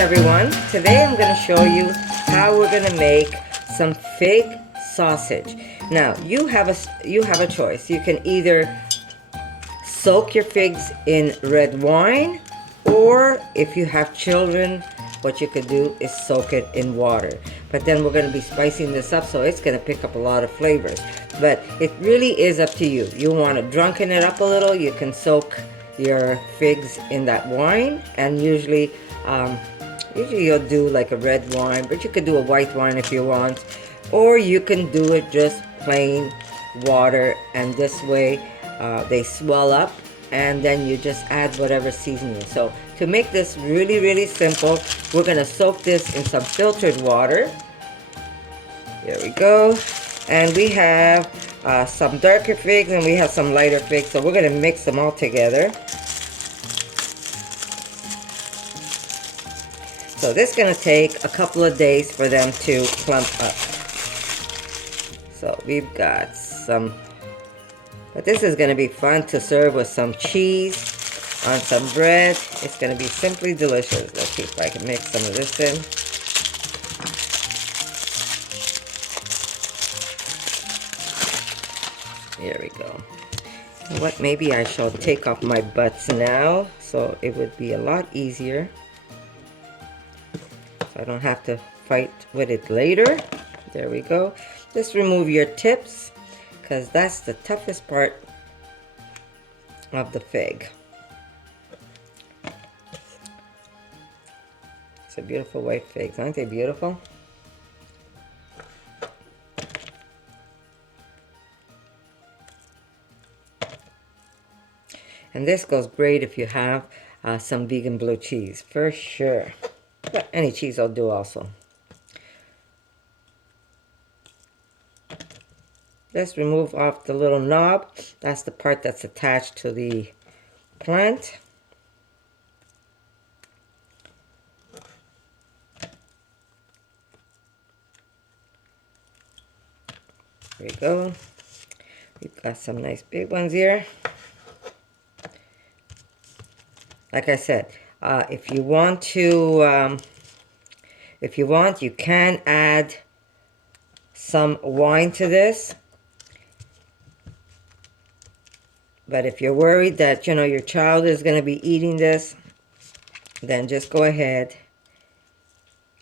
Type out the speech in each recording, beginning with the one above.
everyone. Today I'm going to show you how we're going to make some fig sausage. Now you have a choice. You can either soak your figs in red wine, or if you have children, what you could do is soak it in water. But then we're going to be spicing this up, so it's going to pick up a lot of flavors. But it really is up to you. You want to drunken it up a little, you can soak your figs in that wine, and usually you'll do like a red wine, but you could do a white wine if you want, or you can do it just plain water, and this way they swell up, and then you just add whatever seasoning. So to make this really simple, we're going to soak this in some filtered water. There we go. And we have some darker figs and we have some lighter figs, so we're going to mix them all together. So this is going to take a couple of days for them to clump up. So we've got some, but this is going to be fun to serve with some cheese on some bread. It's going to be simply delicious. Let's see if I can mix some of this in. There we go. You know what, maybe I shall take off my butts now, so it would be a lot easier. I don't have to fight with it later. There we go. Just remove your tips, because that's the toughest part of the fig. It's a beautiful white figs. Aren't they beautiful? And this goes great if you have some vegan blue cheese, for sure. But any cheese will do also. Just remove off the little knob. That's the part that's attached to the plant. There we go. We've got some nice big ones here. Like I said, if you want, you can add some wine to this. But if you're worried that, you know, your child is going to be eating this, then just go ahead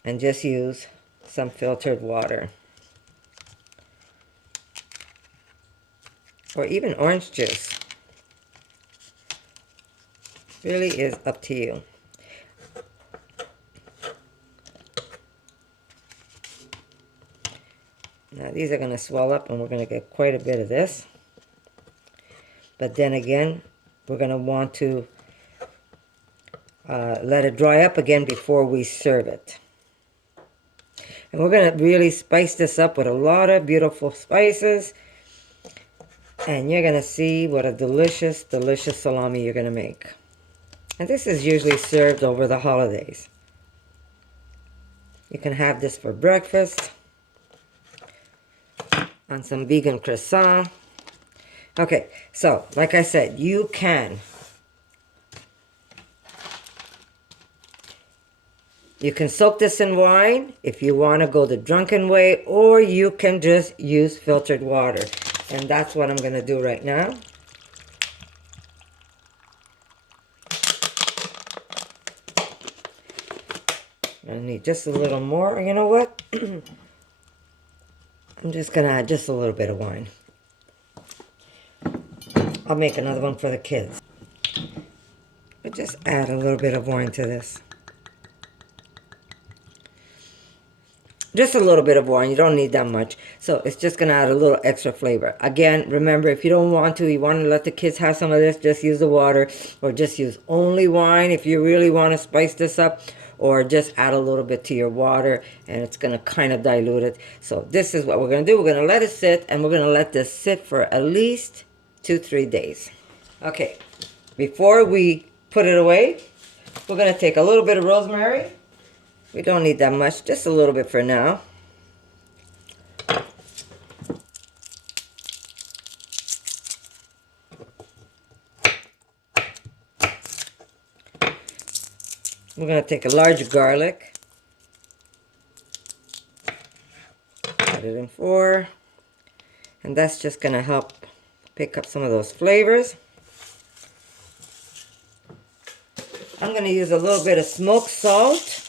and just use some filtered water. Or even orange juice. Really is up to you. Now these are going to swell up, and we're going to get quite a bit of this. But then again, we're going to want to let it dry up again before we serve it. And we're going to really spice this up with a lot of beautiful spices. And you're going to see what a delicious salami you're going to make. And this is usually served over the holidays. You can have this for breakfast, on some vegan croissant. Okay, so like I said, you can soak this in wine if you want to go the drunken way, or you can just use filtered water. And that's what I'm going to do right now. I need just a little more. You know what? I'm just going to add just a little bit of wine. I'll make another one for the kids. But just add a little bit of wine to this. Just a little bit of wine. You don't need that much. So it's just going to add a little extra flavor. Again, remember, if you don't want to, you want to let the kids have some of this, just use the water, or just use only wine if you really want to spice this up. Or just add a little bit to your water, and it's going to kind of dilute it. So this is what we're going to do. We're going to let it sit, and we're going to let this sit for at least 2-3 days. Okay, before we put it away, we're going to take a little bit of rosemary. We don't need that much, just a little bit for now. We're going to take a large garlic. Cut it in 4. And that's just going to help pick up some of those flavors. I'm going to use a little bit of smoked salt.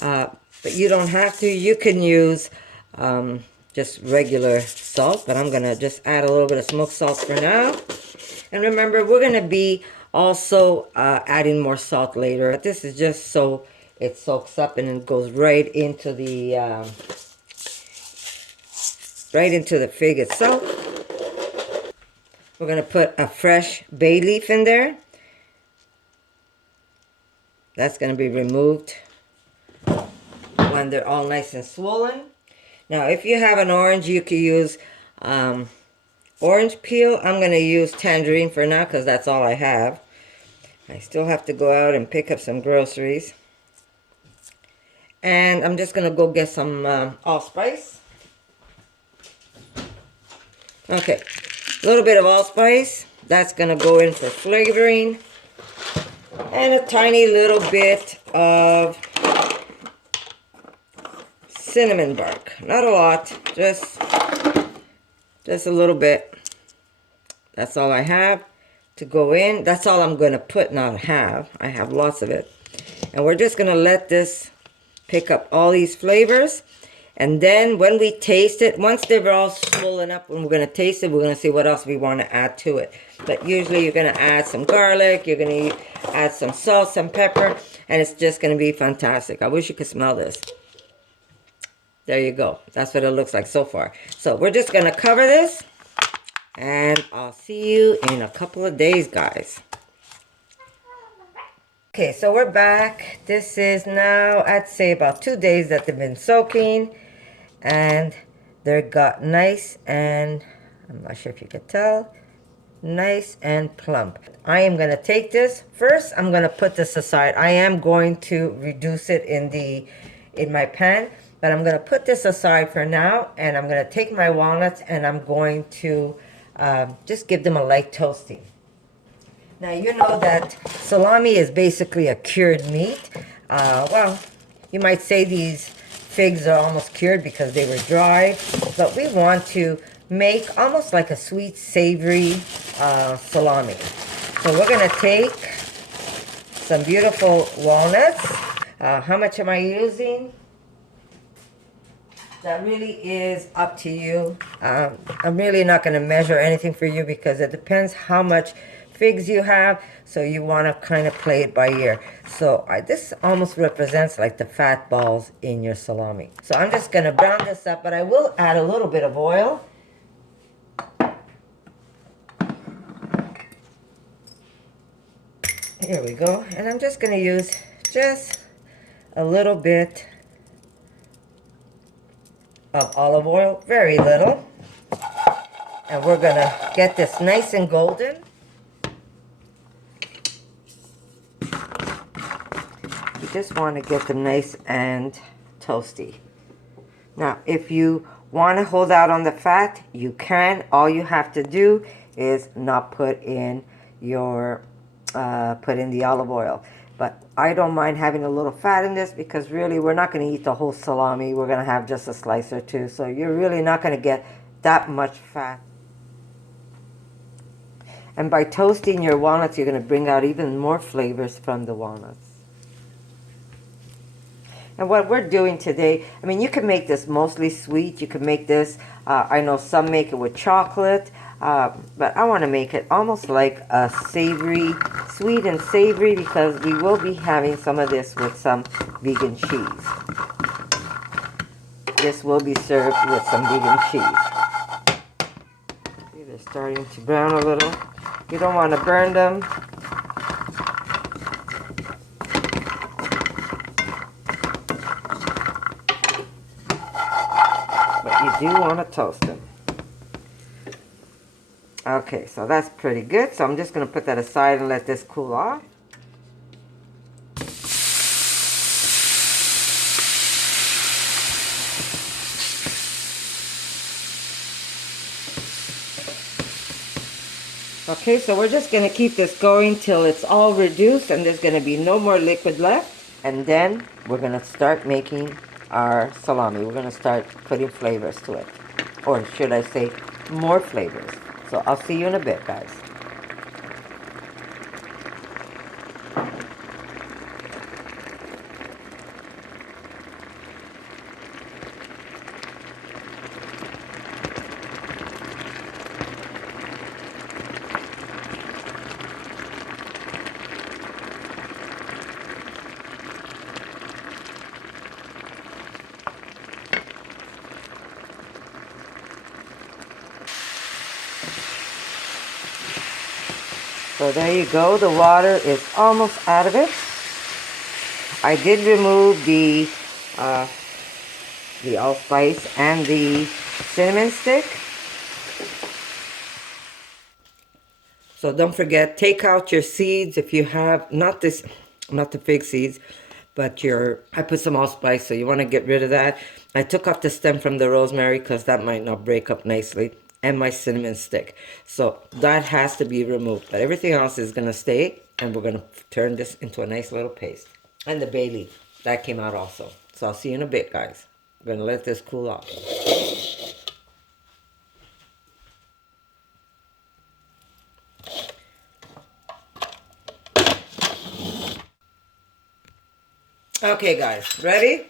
But you don't have to. You can use just regular salt. But I'm going to just add a little bit of smoked salt for now. And remember, we're going to be also adding more salt later. But this is just so it soaks up and it goes right into the fig itself. We're going to put a fresh bay leaf in there. That's going to be removed when they're all nice and swollen. Now, if you have an orange, you could use orange peel. I'm going to use tangerine for now because that's all I have. I still have to go out and pick up some groceries. And I'm just going to go get some allspice. Okay, a little bit of allspice. That's going to go in for flavoring. And a tiny little bit of cinnamon bark. Not a lot, just a little bit. That's all I have to go in. That's all I'm going to put, not have. I have lots of it. And we're just going to let this pick up all these flavors. And then when we taste it, once they're all swollen up, when we're going to taste it, we're going to see what else we want to add to it. But usually you're going to add some garlic, you're going to add some salt, some pepper, and it's just going to be fantastic. I wish you could smell this. There you go. That's what it looks like so far. So we're just going to cover this, and I'll see you in a couple of days, guys. Okay, so we're back. This is now, I'd say about 2 days that they've been soaking, and they're got nice and, I'm not sure if you could tell, nice and plump. I am going to take this. First, I'm going to put this aside. I am going to reduce it in my pan, but I'm going to put this aside for now, and I'm going to take my walnuts and I'm going to just give them a light toasting. Now, you know that salami is basically a cured meat. Well, you might say these figs are almost cured because they were dry, but we want to make almost like a sweet, savory salami. So we're going to take some beautiful walnuts. How much am I using? That really is up to you. I'm really not going to measure anything for you because it depends how much figs you have, so you want to kind of play it by ear. So this almost represents like the fat balls in your salami. So I'm just going to brown this up, but I will add a little bit of oil. Here we go. And I'm just going to use just a little bit of olive oil, very little. And we're going to get this nice and golden. You just want to get them nice and toasty. Now, if you want to hold out on the fat, you can. All you have to do is not put in your the olive oil. But I don't mind having a little fat in this because really we're not going to eat the whole salami. We're going to have just a slice or two. So you're really not going to get that much fat. And by toasting your walnuts, you're going to bring out even more flavors from the walnuts. And what we're doing today, I mean, you can make this mostly sweet. You can make this, I know some make it with chocolate, but I want to make it almost like a savory, sweet and savory, because we will be having some of this with some vegan cheese. This will be served with some vegan cheese. See, they're starting to brown a little. You don't want to burn them. You do want to toast them. Okay, so that's pretty good. So I'm just going to put that aside and let this cool off. Okay, so we're just going to keep this going till it's all reduced and there's going to be no more liquid left. And then we're going to start making our salami. We're going to start putting flavors to it. Or should I say more flavors. So I'll see you in a bit, guys. So there you go. The water is almost out of it. I did remove the allspice and the cinnamon stick. So don't forget, take out your seeds if you have, not the fig seeds, but I put some allspice, so you want to get rid of that. I took off the stem from the rosemary because that might not break up nicely, and my cinnamon stick. So that has to be removed, but everything else is going to stay, and we're going to turn this into a nice little paste. And the bay leaf, that came out also. So I'll see you in a bit, guys. I'm going to let this cool off. Okay, guys, ready?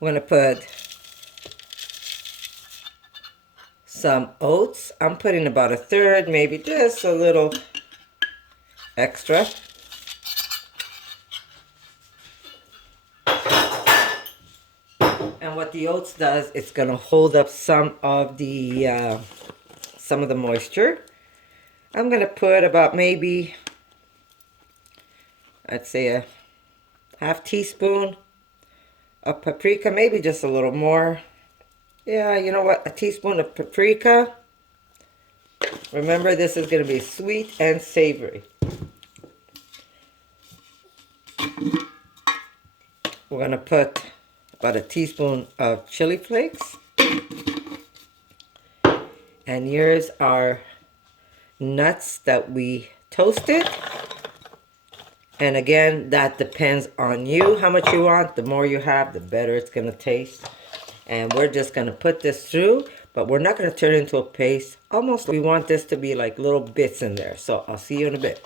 I'm going to put some oats. I'm putting about a third, maybe just a little extra. And what the oats does, it's going to hold up some of the moisture. I'm going to put about maybe, I'd say a half teaspoon of paprika, maybe just a little more. Yeah, you know what? A teaspoon of paprika. Remember, this is going to be sweet and savory. We're going to put about a teaspoon of chili flakes. And here's our nuts that we toasted. And again, that depends on you, how much you want. The more you have, the better it's going to taste. And we're just going to put this through, but we're not going to turn it into a paste. Almost, we want this to be like little bits in there. So I'll see you in a bit.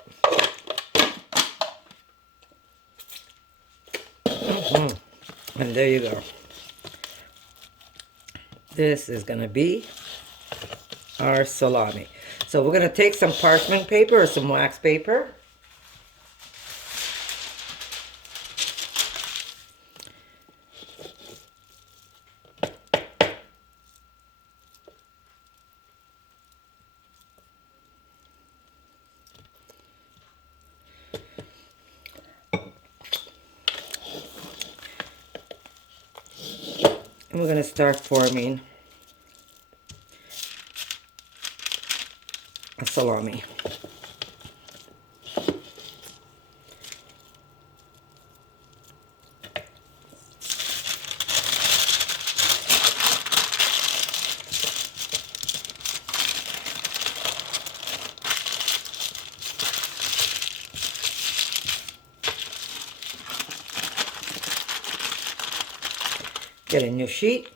And there you go. This is going to be our salami. So we're going to take some parchment paper or some wax paper. And we're going to start forming a salami. Get a new sheet.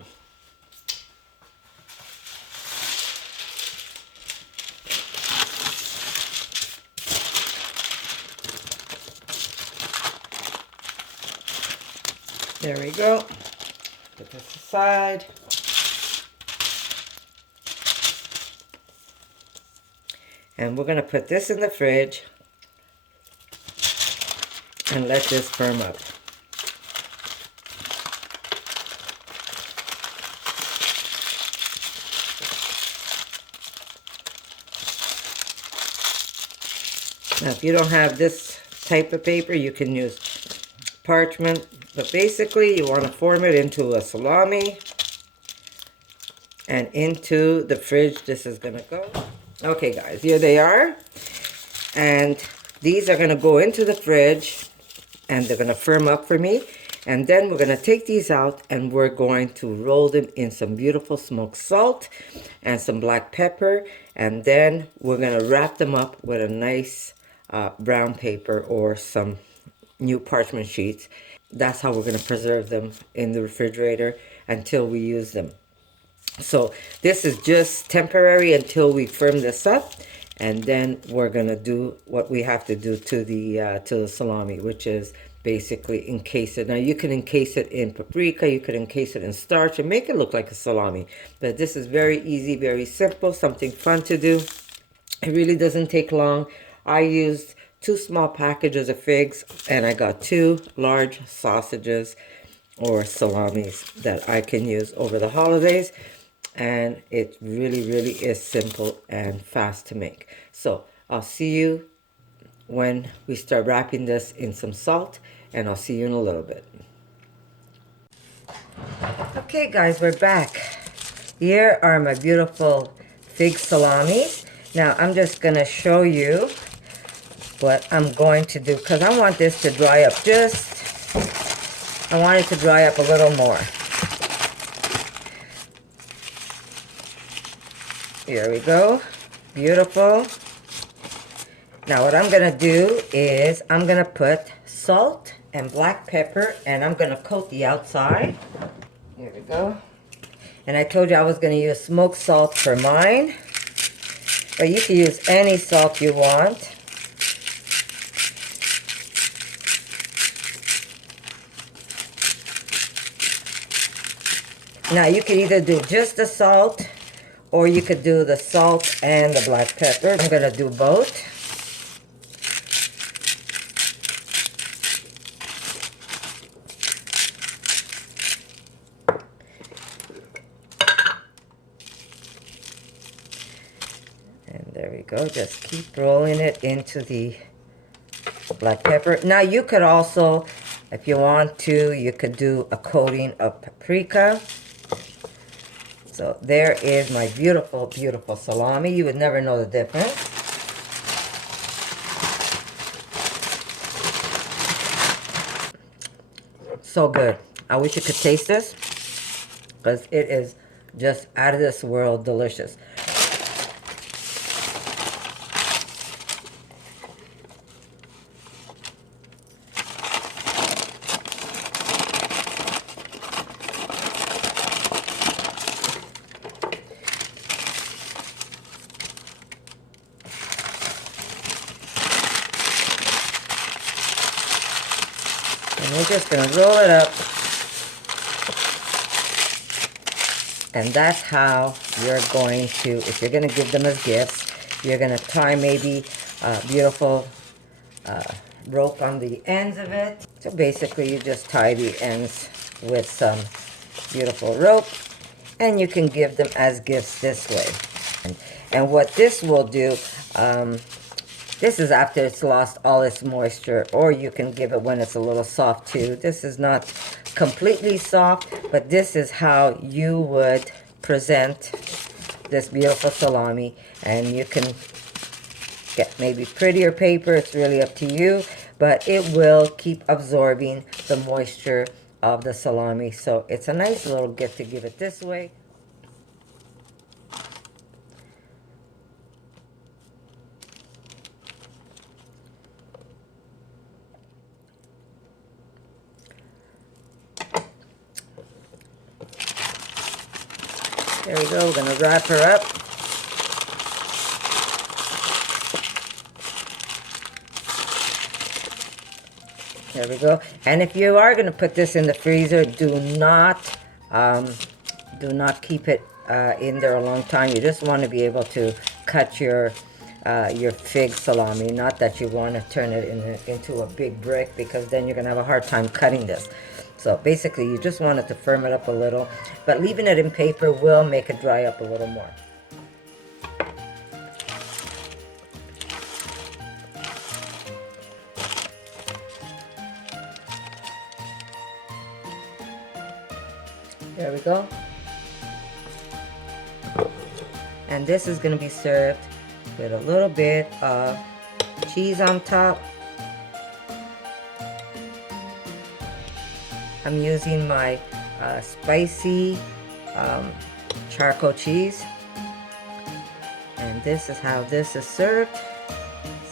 There we go. Put this aside. And we're going to put this in the fridge and let this firm up. Now, if you don't have this type of paper, you can use parchment. But basically, you want to form it into a salami. And into the fridge, this is going to go. Okay, guys, here they are. And these are going to go into the fridge. And they're going to firm up for me. And then we're going to take these out. And we're going to roll them in some beautiful smoked salt. And some black pepper. And then we're going to wrap them up with a nice brown paper or some new parchment sheets. That's how we're going to preserve them in the refrigerator until we use them. So this is just temporary until we firm this up, and then we're going to do what we have to do to the salami, which is basically encase it. Now you can encase it in paprika, you could encase it in starch and make it look like a salami. But this is very easy, very simple, something fun to do. It really doesn't take long. I used 2 small packages of figs, and I got 2 large sausages or salamis that I can use over the holidays. And it really, really is simple and fast to make. So I'll see you when we start wrapping this in some salt, and I'll see you in a little bit. Okay guys, we're back. Here are my beautiful fig salamis. Now I'm just going to show you what I'm going to do, because I want this to dry up I want it to dry up a little more. Here we go. Beautiful. Now what I'm going to do is I'm going to put salt and black pepper, and I'm going to coat the outside. Here we go. And I told you I was going to use smoked salt for mine, but you can use any salt you want. Now you can either do just the salt, or you could do the salt and the black pepper. I'm going to do both. And there we go. Just keep rolling it into the black pepper. Now you could also, if you want to, you could do a coating of paprika. So there is my beautiful, beautiful salami. You would never know the difference. So good. I wish you could taste this, because it is just out of this world delicious. And we're just going to roll it up. And that's how you're going to, if you're going to give them as gifts, you're going to tie maybe a beautiful rope on the ends of it. So basically you just tie the ends with some beautiful rope, and you can give them as gifts this way. And what this will do, this is after it's lost all its moisture, or you can give it when it's a little soft too. This is not completely soft, but this is how you would present this beautiful salami. And you can get maybe prettier paper, it's really up to you, but it will keep absorbing the moisture of the salami. So it's a nice little gift to give it this way. There we go, we're going to wrap her up. There we go. And if you are going to put this in the freezer, do not keep it in there a long time. You just want to be able to cut your fig salami. Not that you want to turn it into a big brick, because then you're going to have a hard time cutting this. So basically, you just want it to firm it up a little, but leaving it in paper will make it dry up a little more. There we go. And this is going to be served with a little bit of cheese on top. I'm using my spicy charcoal cheese, and this is how this is served.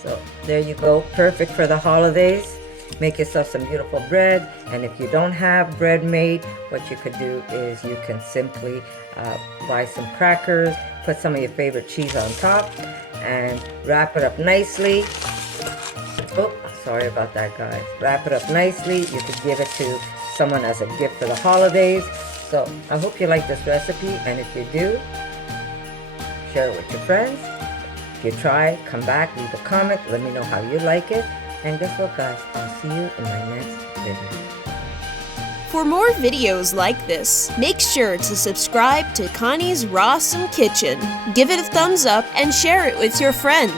So there you go, perfect for the holidays. Make yourself some beautiful bread, and if you don't have bread made, what you could do is you can simply buy some crackers, put some of your favorite cheese on top, and wrap it up nicely. Oh, sorry about that, guys. Wrap it up nicely. You could give it to someone as a gift for the holidays. So I hope you like this recipe, and if you do, share it with your friends. If you try, come back, leave a comment, let me know how you like it. And guess what, guys? I'll see you in my next video. For more videos like this, make sure to subscribe to Connie's RAWsome Kitchen, give it a thumbs up, and share it with your friends.